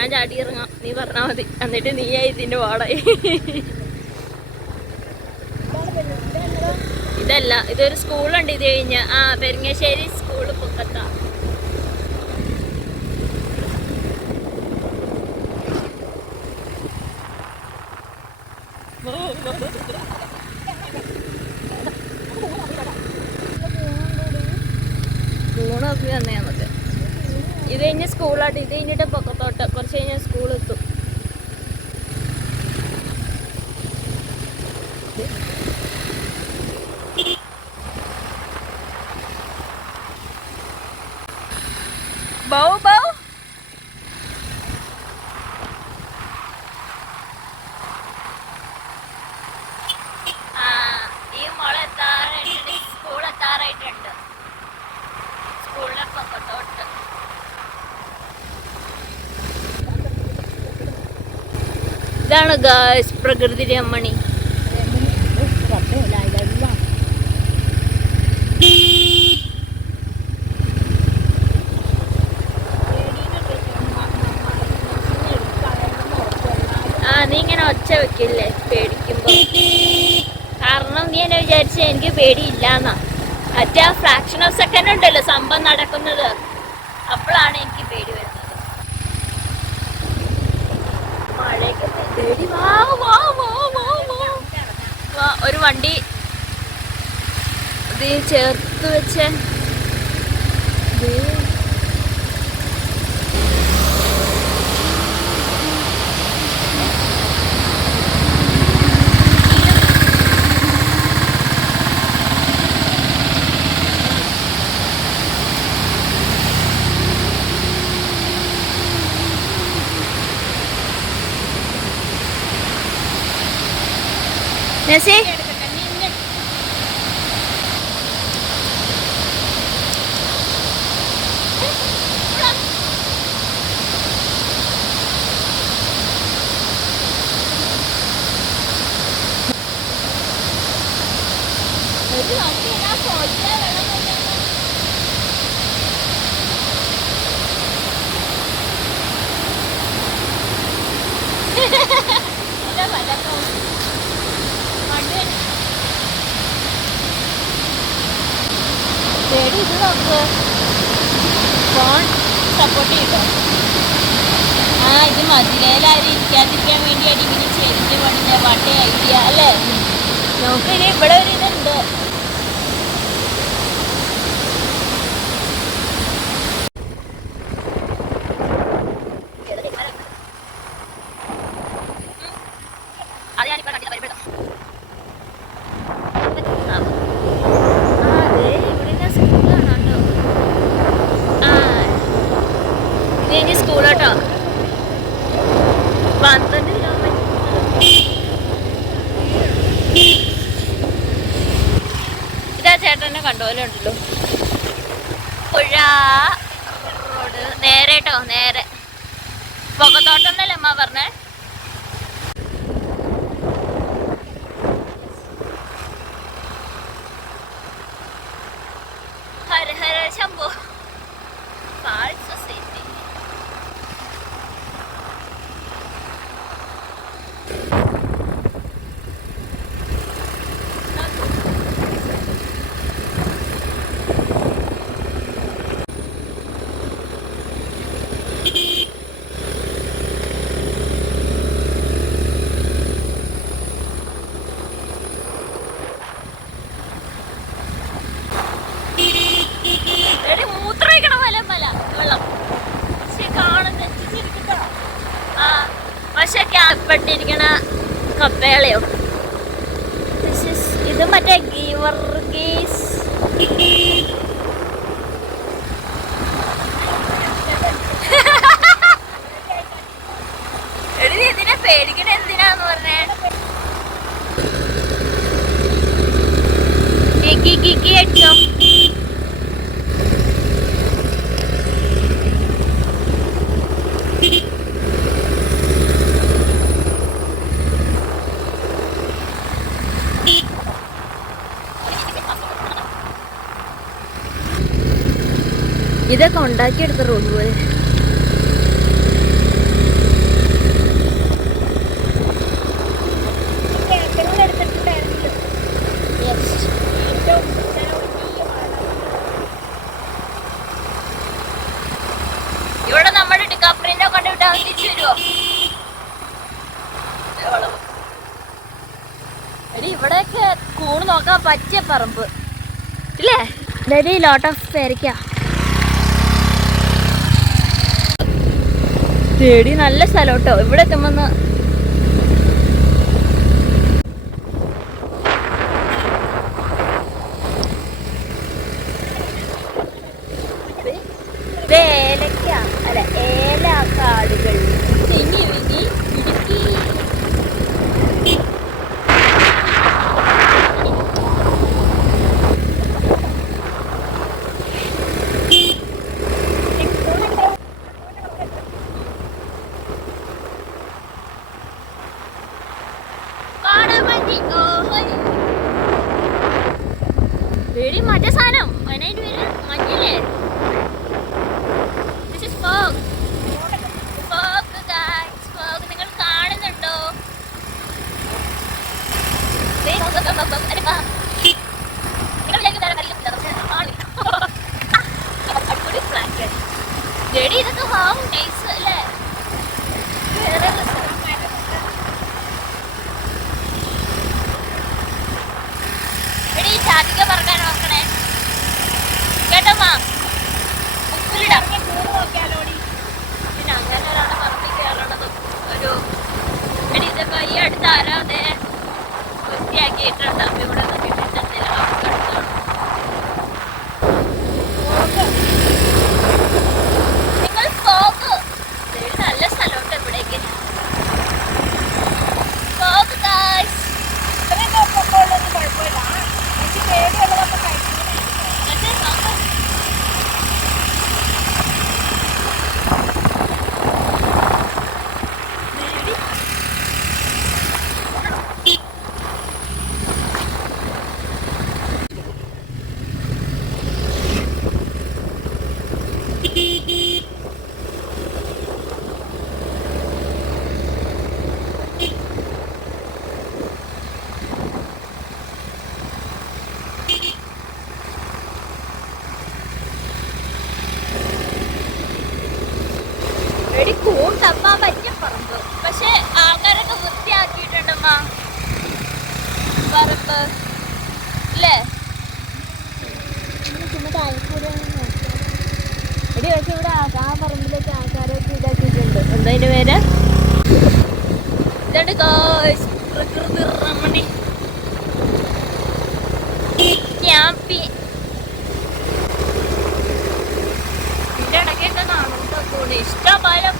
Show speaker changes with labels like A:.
A: ഞാൻ ചാടി ഇറങ്ങാം. നീ പറഞ്ഞാൽ മതി. എന്നിട്ട് നീയായി ഇതിന്റെ വാടായി ഇതല്ല ഇതൊരു സ്കൂളുണ്ട് ഇത് കഴിഞ്ഞ്. ആ പെരിങ്ങശ്ശേരി സ്കൂൾ പൊക്കത്താ ഊണൊക്കെ വന്നേ നമുക്ക് ഇത് കഴിഞ്ഞ് സ്കൂളായിട്ട് ഇത് കഴിഞ്ഞിട്ട് പൊക്കത്തോട്ട് കുറച്ച് കഴിഞ്ഞാൽ സ്കൂൾ ഇതാണ് ഗായ്സ് പ്രകൃതി രമണി. ആ നീ ഇങ്ങനെ ഒച്ച വെക്കില്ലേ? പേടിക്കുമ്പോ. കാരണം നീ എന്നെ വിചാരിച്ച എനിക്ക് പേടിയില്ലാന്നാ. മറ്റേ ആ ഫ്രാക്ഷൻ ഓഫ് സെക്കൻഡ് ഉണ്ടല്ലോ സംഭവം നടക്കുന്നത്. അപ്പോഴാണ് എനിക്ക് പേടി വരുന്നത്. ഒരു വണ്ടി. ഇത് ചേർത്ത് വെച്ച. 耐心。നോക്ക് ഫോൺ സപ്പോർട്ട് ചെയ്തോ? ആ ഇത് മതിലേലാരും ഇരിക്കാതിരിക്കാൻ വേണ്ടിയാണ് ഇങ്ങനെ ചെയ്തിട്ട് പണിഞ്ഞ വട്ട ഐഡിയ അല്ലേ? നമുക്ക് ഇനി ഇവിടെ ഒരു ഇതുണ്ട്. പക്ഷെ ക്യാപ്പെട്ടിരിക്കണ കപ്പേളയോ ഇത് മറ്റേ ഗീവർഗീസ് ഇതിനെ പേടിക്കണ എന്തിനാന്ന് പറഞ്ഞേ ഗിഗി ഇതൊക്കെ ഉണ്ടാക്കിയെടുത്ത റോഡ് പോലെ. ഇവിടെയൊക്കെ കൂണ് നോക്കാൻ പറ്റിയ പറമ്പ്. ഇല്ലേ?
B: ഡെലി ലോട്ട് ഓഫ് പേരയ്ക്കാ.
A: തേടി നല്ല സ്ഥലം കേട്ടോ. ഇവിടെ എത്തുമ്പോ Jadi itu kong. മുമ്പ് അല്ലേ എടി പക്ഷെ ഇവിടെ ആ പറമ്പിലേക്ക് ആൾക്കാരൊക്കെ ഇതാക്കിയിട്ടുണ്ട്. എന്താ അതിന്റെ പേര്? ഇതാണ് പ്രകൃതി രമണി. ക്യാമ്പി ഇതിന്റെ ഇടയ്ക്കൊക്കെ കാണും ഇഷ്ടം പോലെ